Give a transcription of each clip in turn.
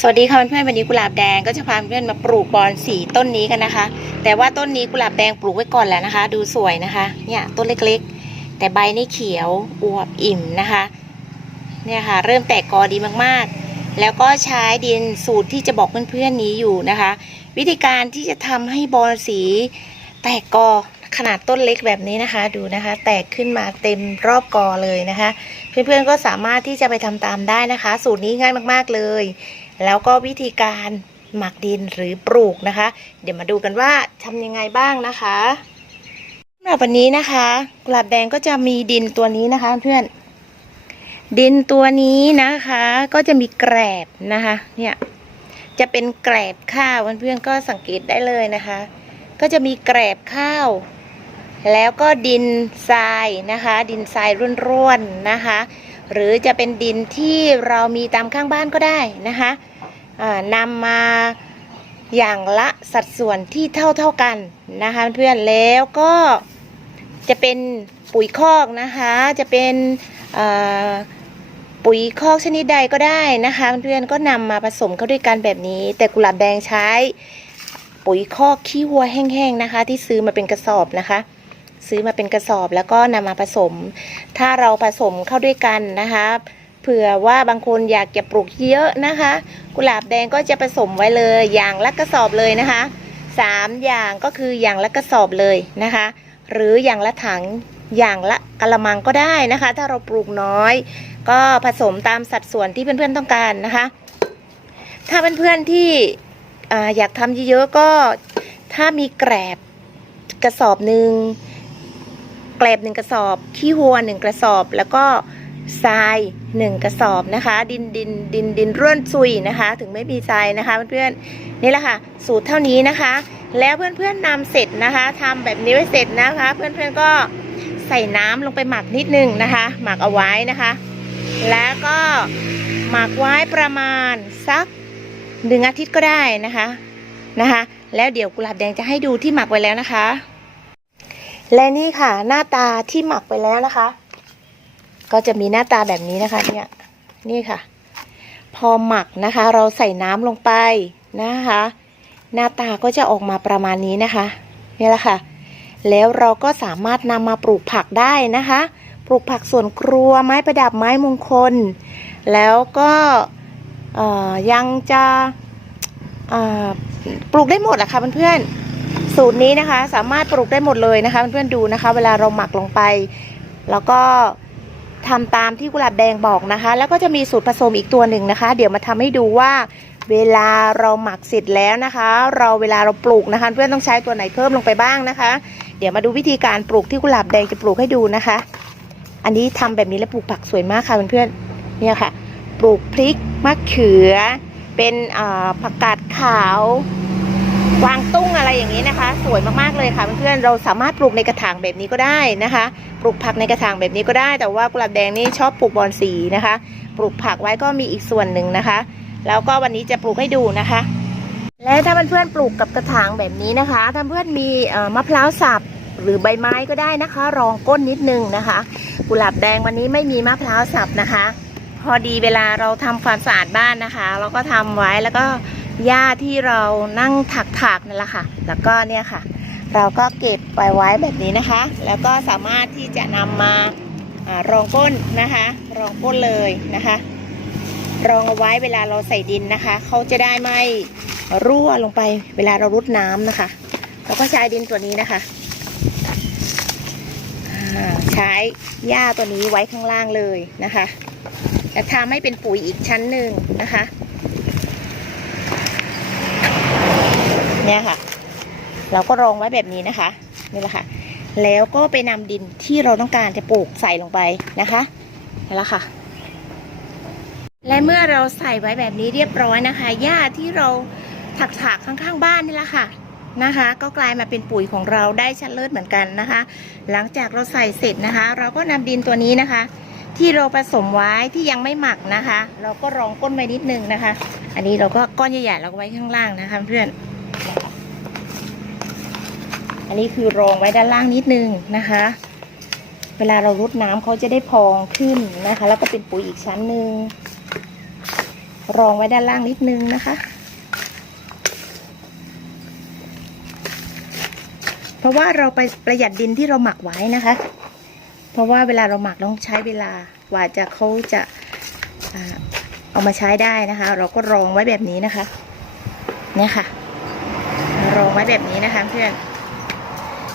สวัสดีค่ะเพื่อนๆวันนี้กุหลาบแดงก็จะพาเพื่อนมาปลูกบอนสีต้นนี้กันนะคะ แต่ว่าต้นนี้กุหลาบแดงปลูกไว้ก่อนแล้วนะคะ ดูสวยนะคะเนี่ยต้นเล็กๆ แต่ใบนี่เขียวอวบอิ่มนะคะเนี่ยค่ะ เริ่มแตกกอดีมากๆ แล้วก็ใช้ดินสูตรที่จะบอกเพื่อนๆนี้อยู่นะคะ วิธีการที่จะทำให้บอนสี แตกกอขนาดต้นเล็กแบบนี้นะคะ ดูนะคะ แตกขึ้นมาเต็มรอบกอเลยนะคะ เพื่อนๆก็สามารถที่จะไปทำตามได้นะคะ สูตรนี้ง่ายมากๆเลย แล้วก็วิธีการหมักดินหรือปลูกนะคะ เดี๋ยวมาดูกันว่าทำยังไงบ้างนะคะสำหรับวันนี้นะคะกลาบแดงก็จะมีดินตัวนี้นะคะ เพื่อน ดินตัวนี้นะคะ ก็จะมีแกรบนะคะ เนี่ยจะเป็นแกรบข้าวเพื่อนๆก็สังเกตได้เลยนะคะ ก็จะมีแกรบข้าว แล้วก็ดินทรายนะคะ ดินทรายร่วนๆนะคะ หรือจะเป็นดินที่เรามีตามข้างบ้านก็ได้นะคะนำมาอย่างละสัดส่วนที่เท่าเท่าๆกันนะคะเพื่อนแล้วก็จะเป็นปุ๋ยคอกนะคะ จะเป็นปุ๋ยคอกชนิดใดก็ได้นะคะเพื่อนก็นำมาผสมเข้าด้วยกันแบบนี้ แต่กุหลาบแดงใช้ปุ๋ยคอกขี้วัวแห้งๆนะคะ ที่ซื้อมาเป็นกระสอบนะคะ ซื้อมาเป็นกระสอบแล้วก็นำมาผสม ถ้าเราผสมเข้าด้วยกันนะคะเผื่อว่าบางคนอยากจะปลูกเยอะนะคะ กุหลาบแดงก็จะผสมไว้เลยอย่างละกระสอบเลยนะคะสามอย่างก็คืออย่างละกระสอบเลยนะคะ หรืออย่างละถังอย่างละกะละมังก็ได้นะคะ ถ้าเราปลูกน้อย ก็ผสมตามสัดส่วนที่เพื่อนๆต้องการนะคะ ถ้าเพื่อนๆที่ออยากทำเยอะๆก็ถ้ามีแกรบกระสอบหนึ่ง แกลบหนึ่งกระสอบ ขี้วัวหนึ่งกระสอบ แล้วก็ทรายหนึ่งกระสอบนะคะ ดินดินดินดินร่วนซุยนะคะ ถึงไม่มีทรายนะคะเพื่อนๆนี่แหละค่ะ สูตรเท่านี้นะคะ แล้วเพื่อนๆนำเสร็จนะคะทำแบบนี้ไว้เสร็จนะคะ เพื่อนๆก็ใส่น้ำลงไปหมักนิดนึงนะคะ หมักเอาไว้นะคะ แล้วก็หมักไว้ประมาณสักหนึ่งอาทิตย์ก็ได้นะคะนะคะ แล้วเดี๋ยวกุหลาบแดงจะให้ดูที่หมักไว้แล้วนะคะ และนี่ค่ะ หน้าตาที่หมักไปแล้วนะคะ ก็จะมีหน้าตาแบบนี้นะคะ เนี่ย นี่ค่ะ พอหมักนะคะ เราใส่น้ำลงไปนะคะ หน้าตาก็จะออกมาประมาณนี้นะคะนี่แหละค่ะ แล้วเราก็สามารถนำมาปลูกผักได้นะคะ ปลูกผักสวนครัวไม้ประดับไม้มงคล แล้วก็ยังจะปลูกได้หมดอะค่ะเพื่อนๆ สูตรนี้นะคะ สามารถปลูกได้หมดเลยนะคะเพื่อนๆดูนะคะ เวลาเราหมักลงไป แล้วก็ทำตามที่กุหลาบแดงบอกนะคะ แล้วก็จะมีสูตรผสมอีกตัวหนึ่งนะคะ เดี๋ยวมาทำให้ดูว่า เวลาเราหมักเสร็จแล้วนะคะ เราเวลาเราปลูกนะคะ เพื่อนต้องใช้ตัวไหนเพิ่มลงไปบ้างนะคะ เดี๋ยวมาดูวิธีการปลูกที่กุหลาบแดงจะปลูกให้ดูนะคะ อันนี้ทำแบบนี้แล้วปลูกผักสวยมากค่ะเพื่อนๆเนี่ยค่ะ ปลูกพริกมะเขือ เป็นผักกาดขาว วางตุ้งอะไรอย่างนี้นะคะ สวยมากๆเลยค่ะเพื่อนๆเราสามารถปลูกในกระถางแบบนี้ก็ได้นะคะ ปลูกผักในกระถางแบบนี้ก็ได้ แต่ว่ากุหลาบแดงนี่ชอบปลูกบอนสีนะคะ ปลูกผักไว้ก็มีอีกส่วนหนึ่งนะคะ แล้วก็วันนี้จะปลูกให้ดูนะคะ และถ้าเพื่อนๆปลูกกับกระถางแบบนี้นะคะถ้าเพื่อนมีมะพร้าวสับหรือใบไม้ก็ได้นะคะ รองก้นนิดนึงนะคะ กุหลาบแดงวันนี้ไม่มีมะพร้าวสับนะคะ พอดีเวลาเราทำความสะอาดบ้านนะคะ เราก็ทำไว้แล้วก็ หญ้าที่เรานั่งถักๆนั่นแหละค่ะ แล้วก็เนี่ยค่ะ เราก็เก็บไปไว้แบบนี้นะคะ แล้วก็สามารถที่จะนำมาอรองก้นนะคะ รองก้นเลยนะคะ รองเอาไว้เวลาเราใส่ดินนะคะ เขาจะได้ไม่รั่วลงไปเวลาเรารุดน้ำนะคะ เราก็ใช้ดินตัวนี้นะคะใช้หญ้าตัวนี้ไว้ข้างล่างเลยนะคะ จะทำให้เป็นปุ๋ยอีกชั้นหนึ่งนะคะ เนี่ยค่ะ เราก็รองไว้แบบนี้นะคะนี่แหละค่ะ แล้วก็ไปนำดินที่เราต้องการจะปลูกใส่ลงไปนะคะนี่แหละค่ะ และเมื่อเราใส่ไว้แบบนี้เรียบร้อยนะคะหญ้าที่เราถักถากๆข้างๆบ้านนี่แหละค่ะนะคะ ก็กลายมาเป็นปุ๋ยของเราได้ชั้นเลิศเหมือนกันนะคะ หลังจากเราใส่เสร็จนะคะ เราก็นำดินตัวนี้นะคะ ที่เราผสมไว้ที่ยังไม่หมักนะคะ เราก็รองก้นไว้นิดนึงนะคะ อันนี้เราก็ก้อนใหญ่ๆเราก็ไว้ข้างล่างนะคะเพื่อน อันนี้คือรองไว้ด้านล่างนิดนึงนะคะ เวลาเรารดน้ำเขาจะได้พองขึ้นนะคะ แล้วก็เป็นปุ๋ยอีกชั้นหนึ่งรองไว้ด้านล่างนิดนึงนะคะ เพราะว่าเราไปประหยัดดินที่เราหมักไว้นะคะ เพราะว่าเวลาเราหมักต้องใช้เวลากว่าจะเขาจะเอามาใช้ได้นะคะ เราก็รองไว้แบบนี้นะคะเนี่ยค่ะ รองไว้แบบนี้นะคะเพื่อน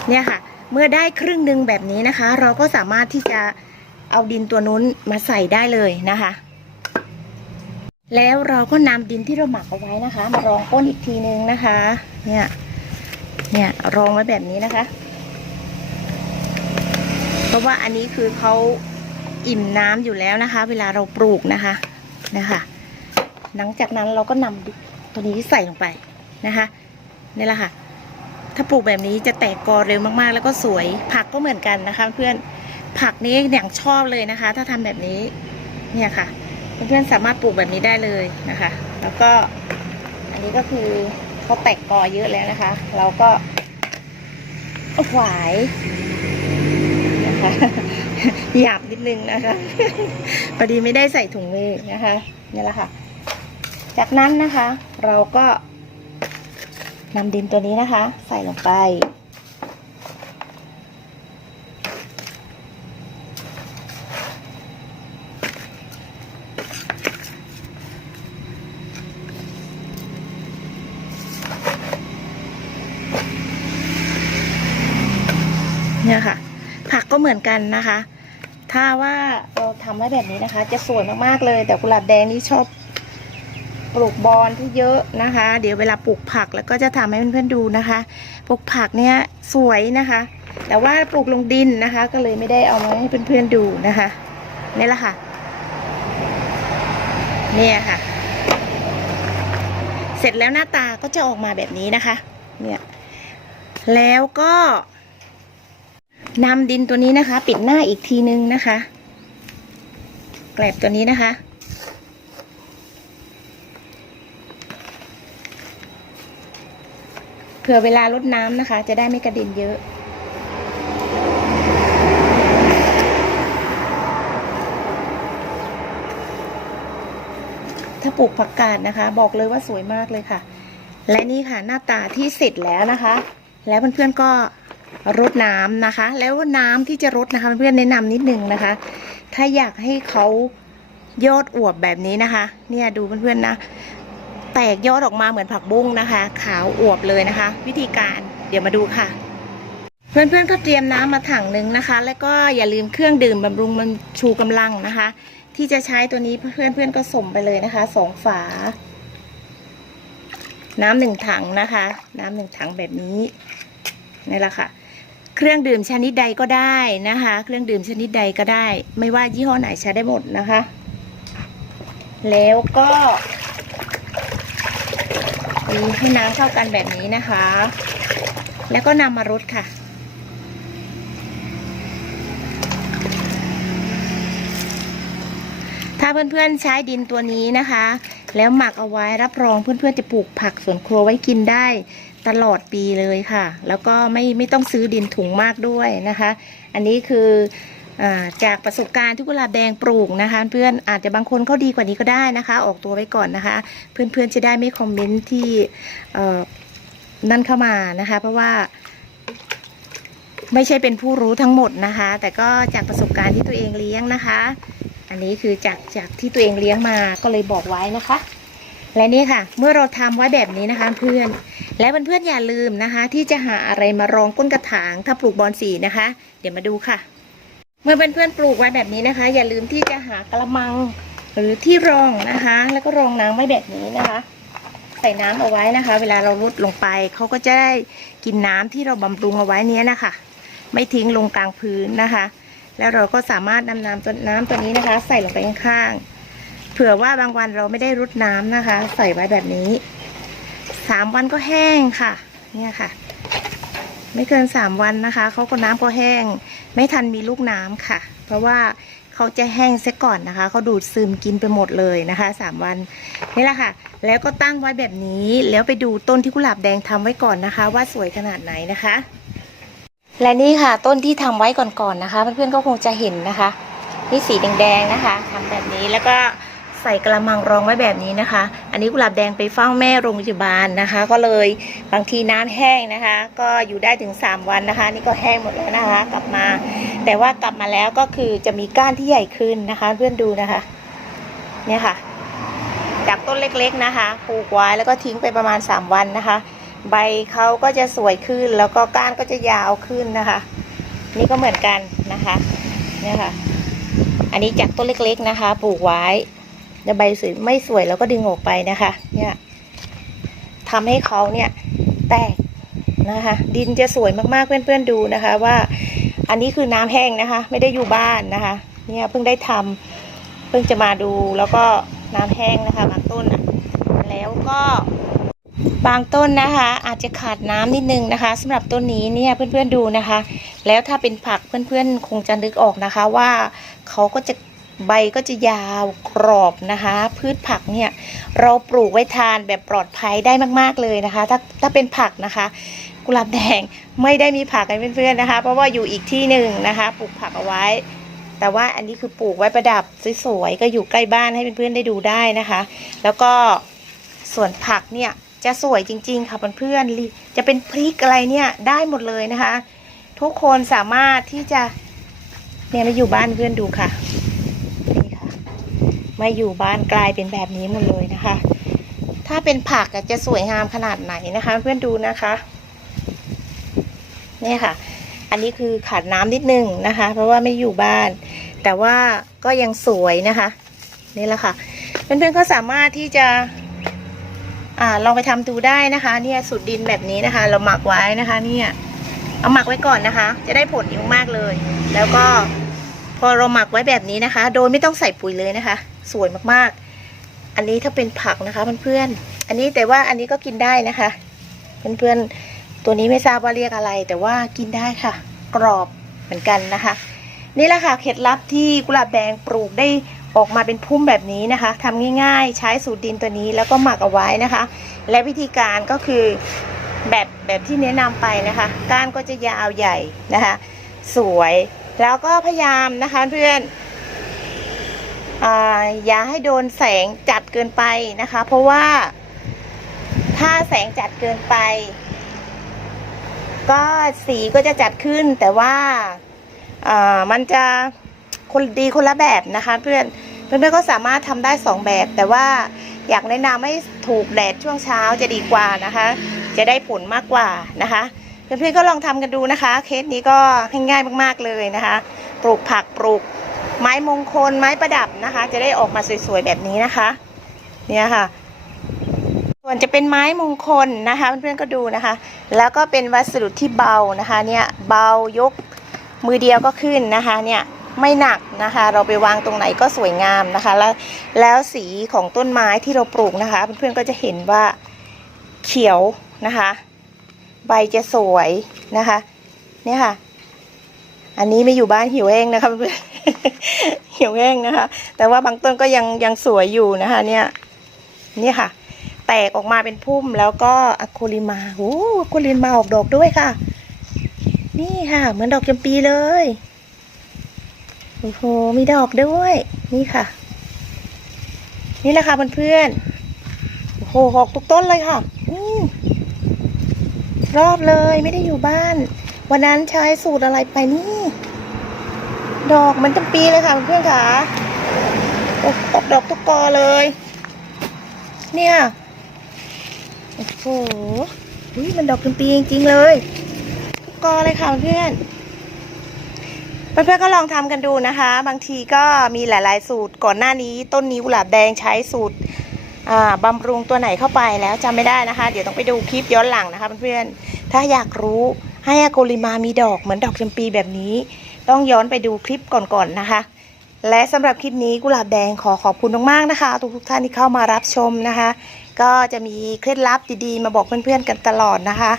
เนี่ยค่ะ เมื่อได้ครึ่งหนึ่งแบบนี้นะคะ เราก็สามารถที่จะเอาดินตัวนู้นมาใส่ได้เลยนะคะ แล้วเราก็นำดินที่เราหมักเอาไว้นะคะ มารองก้นอีกทีนึงนะคะ เนี่ย เนี่ยรองไว้แบบนี้นะคะ เพราะว่าอันนี้คือเขาอิ่มน้ำอยู่แล้วนะคะ เวลาเราปลูกนะคะนะคะหลังจากนั้นเราก็นำตัวนี้ใส่ลงไปนะคะนี่แหละค่ะ ถ้าปลูกแบบนี้จะแตกกอเร็วมากๆ แล้วก็สวย ผักก็เหมือนกันนะคะ เพื่อนผักนี้อย่างชอบเลยนะคะ ถ้าทำแบบนี้เนี่ยค่ะ เพื่อนๆสามารถปลูกแบบนี้ได้เลยนะคะ แล้วก็อันนี้ก็คือเขาแตกกอเยอะแล้วนะคะ เราก็หวายนะคะหยาบนิดนึงนะคะพอดีไม่ได้ใส่ถุงมือนะคะนี่แหละค่ะ จากนั้นนะคะ เราก็ นำดินตัวนี้นะคะ ใส่ลงไป เนี่ยค่ะ ผักก็เหมือนกันนะคะ ถ้าว่าเราทำไว้แบบนี้นะคะ จะสวยมาก ๆ เลย แต่กุหลาบแดงนี่ชอบ ปลูกบอนที่เยอะนะคะ เดี๋ยวเวลาปลูกผักแล้วก็จะทำให้เพื่อนๆดูนะคะ ปลูกผักเนี่ยสวยนะคะ แต่ว่าปลูกลงดินนะคะ ก็เลยไม่ได้เอามาให้เพื่อนๆดูนะคะนี่แหละค่ะ เนี่ยค่ะ เสร็จแล้วหน้าตาก็จะออกมาแบบนี้นะคะ เนี่ย แล้วก็นำดินตัวนี้นะคะ ปิดหน้าอีกทีนึงนะคะ แกลบตัวนี้นะคะ เผื่อเวลาลดน้ำนะคะ จะได้ไม่กระเด็นเยอะถ้าปลูกผักกาดนะคะ บอกเลยว่าสวยมากเลยค่ะ และนี่ค่ะหน้าตาที่เสร็จแล้วนะคะ แล้วเพื่อนๆก็รดน้ำนะคะ แล้วน้ำที่จะรดนะคะเพื่อนแนะนำนิดนึงนะคะ ถ้าอยากให้เขายอดอวบแบบนี้นะคะ เนี่ยดูเพื่อนๆนะ แตกยอดออกมาเหมือนผักบุ้งนะคะ ขาวอวบเลยนะคะ วิธีการเดี๋ยวมาดูค่ะ เพื่อนๆก็เตรียมน้ำมาถังหนึ่งนะคะ แล้วก็อย่าลืมเครื่องดื่มบำรุงมันชูกำลังนะคะ ที่จะใช้ตัวนี้เพื่อนๆก็ส่งไปเลยนะคะสองฝา น้ำหนึ่งถังนะคะ น้ำหนึ่งถังแบบนี้นี่แหละค่ะเครื่องดื่มชนิดใดก็ได้นะคะ เครื่องดื่มชนิดใดก็ได้ ไม่ว่ายี่ห้อไหนใช้ได้หมดนะคะ แล้วก็ ตีให้น้ำเข้ากันแบบนี้นะคะ แล้วก็นำมารดค่ะ ถ้าเพื่อนๆใช้ดินตัวนี้นะคะ แล้วหมักเอาไว้รับรองเพื่อนๆจะปลูกผักสวนครัวไว้กินได้ตลอดปีเลยค่ะ แล้วก็ไม่ไม่ต้องซื้อดินถุงมากด้วยนะคะ อันนี้คือ จากประสบการณ์ที่กุหลาบแดงปลูกนะคะ เพื่อนอาจจะบางคนเขาดีกว่านี้ก็ได้นะคะ ออกตัวไว้ก่อนนะคะ เพื่อนๆจะได้ไม่คอมเมนต์ที่นั่นเข้ามานะคะ เพราะว่า ไม่ใช่เป็นผู้รู้ทั้งหมดนะคะ แต่ก็จากประสบการณ์ที่ตัวเองเลี้ยงนะคะ อันนี้คือจากจากที่ตัวเองเลี้ยงมาก็เลยบอกไว้นะคะ และนี่ค่ะ เมื่อเราทำไว้แบบนี้นะคะ เพื่อนและเพื่อนๆอย่าลืมนะคะ ที่จะหาอะไรมารองก้นกระถางถ้าปลูกบอนสีนะคะ เดี๋ยวมาดูค่ะ เมื่อเพื่อนๆปลูกไว้แบบนี้นะคะ อย่าลืมที่จะหากระมังหรือที่รองนะคะ แล้วก็รองน้ำไว้แบบนี้นะคะ ใส่น้ำเอาไว้นะคะ เวลาเราลดลงไปเขาก็จะได้กินน้ำที่เราบำรุงเอาไว้เนี้ยนะคะ ไม่ทิ้งลงกลางพื้นนะคะ แล้วเราก็สามารถนำน้ำตัวน้ำตัวนี้นะคะ ใส่ลงไปข้างๆเผื่อว่าบางวันเราไม่ได้รดน้ำนะคะ ใส่ไว้แบบนี้สามวันก็แห้งค่ะ เนี่ยค่ะ ไม่เกินสามวันนะคะเขาก็น้ำก็แห้ง ไม่ทันมีลูกน้ำค่ะ เพราะว่าเขาจะแห้งเสียก่อนนะคะเขาดูดซึมกินไปหมดเลยนะคะสามวันนี่แหละค่ะ แล้วก็ตั้งไว้แบบนี้แล้วไปดูต้นที่กุหลาบแดงทำไว้ก่อนนะคะ ว่าสวยขนาดไหนนะคะ และนี่ค่ะต้นที่ทำไว้ก่อนๆนะคะ เพื่อนๆก็คงจะเห็นนะคะนี่สีแดงๆนะคะทำแบบนี้แล้วก็ ใส่กระมังรองไว้แบบนี้นะคะ อันนี้กุหลาบแดงไปเฝ้าแม่โรงพยาบาลนะคะ ก็เลยบางทีน้ำแห้งนะคะ ก็อยู่ได้ถึง 3 วันนะคะ นี่ก็แห้งหมดแล้วนะคะ กลับมา แต่ว่ากลับมาแล้วก็คือจะมีก้านที่ใหญ่ขึ้นนะคะ เพื่อนดูนะคะ เนี่ยค่ะ จากต้นเล็กๆนะคะปลูกไว้แล้วก็ทิ้งไปประมาณ 3 วันนะคะ ใบเขาก็จะสวยขึ้นแล้วก็ก้านก็จะยาวขึ้นนะคะ นี่ก็เหมือนกันนะคะ เนี่ยค่ะอันนี้จากต้นเล็กๆนะคะ ปลูกไว้ แล้วใบสวยไม่สวยแล้วก็ดึงออกไปนะคะ เนี่ยทำให้เขาเนี่ยแตกนะคะ ดินจะสวยมากๆเพื่อนๆดูนะคะ ว่าอันนี้คือน้ำแห้งนะคะ ไม่ได้อยู่บ้านนะคะ เนี่ยเพิ่งได้ทำเพิ่งจะมาดูแล้วก็น้ำแห้งนะคะบางต้นอะแล้วก็บางต้นนะคะ อาจจะขาดน้ำนิดนึงนะคะสำหรับต้นนี้เนี่ยเพื่อนๆดูนะคะ แล้วถ้าเป็นผักเพื่อนๆคงจะนึกออกนะคะว่าเขาก็จะ ใบก็จะยาวกรอบนะคะ พืชผักเนี่ยเราปลูกไว้ทานแบบปลอดภัยได้มากๆเลยนะคะ ถ้าถ้าเป็นผักนะคะ กุหลาบแดงไม่ได้มีผักให้เพื่อนๆนะคะ เพราะว่าอยู่อีกที่หนึ่งนะคะปลูกผักเอาไว้ แต่ว่าอันนี้คือปลูกไว้ประดับสวยๆก็อยู่ใกล้บ้านให้เพื่อนๆได้ดูได้นะคะ แล้วก็ส่วนผักเนี่ยจะสวยจริง ๆ ค่ะเพื่อนๆจะเป็นพริกอะไรเนี่ยได้หมดเลยนะคะ ทุกคนสามารถที่จะเนี่ยมาอยู่บ้านเพื่อนดูค่ะ มาอยู่บ้านกลายเป็นแบบนี้หมดเลยนะคะ ถ้าเป็นผักจะสวยงามขนาดไหนนะคะ เพื่อนดูนะคะนี่ค่ะ อันนี้คือขาดน้ำนิดนึงนะคะ เพราะว่าไม่อยู่บ้าน แต่ว่าก็ยังสวยนะคะ นี่แหละค่ะ เพื่อนๆก็สามารถที่จะอ่าลองไปทำดูได้นะคะ เนี่ยสูตรดินแบบนี้นะคะ เราหมักไว้นะคะ เนี่ย เอาหมักไว้ก่อนนะคะ จะได้ผลดีมากเลย แล้วก็ พอเราหมักไว้แบบนี้นะคะ โดยไม่ต้องใส่ปุ๋ยเลยนะคะ สวยมากๆ อันนี้ถ้าเป็นผักนะคะเพื่อนๆอันนี้แต่ว่าอันนี้ก็กินได้นะคะ เพื่อนๆตัวนี้ไม่ทราบว่าเรียกอะไร แต่ว่ากินได้ค่ะ กรอบเหมือนกันนะคะ นี่แหละค่ะเคล็ดลับที่กุหลาบแดงปลูกได้ออกมาเป็นพุ่มแบบนี้นะคะทำง่ายๆ ใช้สูตรดินตัวนี้แล้วก็หมักเอาไว้นะคะ และวิธีการก็คือแบบแบบที่แนะนำไปนะคะ ก้านก็จะยาวใหญ่นะคะ สวย แล้วก็พยายามนะคะเพื่อนอย่าให้โดนแสงจัดเกินไปนะคะ เพราะว่าถ้าแสงจัดเกินไป ก็สีก็จะจัดขึ้นแต่ว่าอ่ามันจะคนดีคนละแบบนะคะเพื่อนเพื่อนๆก็สามารถทำได้สองแบบ แต่ว่าอยากแนะนำให้ถูกแดดช่วงเช้าจะดีกว่านะคะ จะได้ผลมากกว่านะคะ เพื่อนๆก็ลองทำกันดูนะคะ เคสนี้ก็ง่ายๆมากๆเลยนะคะ ปลูกผักปลูกไม้มงคลไม้ประดับนะคะ จะได้ออกมาสวยๆแบบนี้นะคะ เนี่ยค่ะ ส่วนจะเป็นไม้มงคลนะคะเพื่อนๆก็ดูนะคะ แล้วก็เป็นวัสดุที่เบานะคะเนี่ยเบายกมือเดียวก็ขึ้นนะคะเนี่ยไม่หนักนะคะ เราไปวางตรงไหนก็สวยงามนะคะ แล้วแล้วสีของต้นไม้ที่เราปลูกนะคะ เพื่อนๆก็จะเห็นว่าเขียวนะคะ ใบจะสวยนะคะ เนี่ยค่ะ อันนี้ไม่อยู่บ้านหิวแห้งนะคะเพื่อนหิวแห้งนะคะ แต่ว่าบางต้นก็ยังยังสวยอยู่นะคะ เนี่ยนี่ค่ะ แตกออกมาเป็นพุ่มแล้วก็อะโคลิมาโอ้อะโคลิมาออกดอกด้วยค่ะ นี่ค่ะ เหมือนดอกจำปีเลยโอ้โหมีดอกด้วย นี่ค่ะ นี่แหละค่ะเพื่อนๆโอ้โหออกทุกต้นเลยค่ะ อืม รอบเลยไม่ได้อยู่บ้าน วันนั้นใช้สูตรอะไรไปนี่ ดอกมันจำปีเลยค่ะเพื่อนๆค่ะโอ้อกดอกทุกกอเลย เนี่ยโอ้โหมันดอกจำปีจริงๆเลยทุกกอเลยค่ะเพื่อนเพื่อนๆก็ลองทำกันดูนะคะ บางทีก็มีหลาย ๆ สูตรก่อนหน้านี้ต้นนี้กุหลาบแดงใช้สูตร บำรุงตัวไหนเข้าไปแล้วจำไม่ได้นะคะ เดี๋ยวต้องไปดูคลิปย้อนหลังนะคะเพื่อนๆถ้าอยากรู้ให้อโกลิมามีดอกเหมือนดอกจำปีแบบนี้ ต้องย้อนไปดูคลิปก่อนๆนะคะ และสำหรับคลิปนี้กุหลาบแดงขอขอบคุณมากๆนะคะ ทุกๆท่านที่เข้ามารับชมนะคะ ก็จะมีเคล็ดลับดีๆ มาบอกเพื่อนๆกันตลอดนะคะ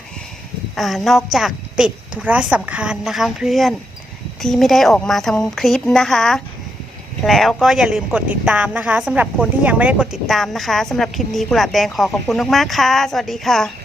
อนอกจากติดธุระสำคัญนะคะเพื่อนที่ไม่ได้ออกมาทำคลิปนะคะ แล้วก็อย่าลืมกดติดตามนะคะสำหรับคนที่ยังไม่ได้กดติดตามนะคะสำหรับคลิปนี้กุหลาบแดงขอขอบคุณมากๆค่ะ สวัสดีค่ะ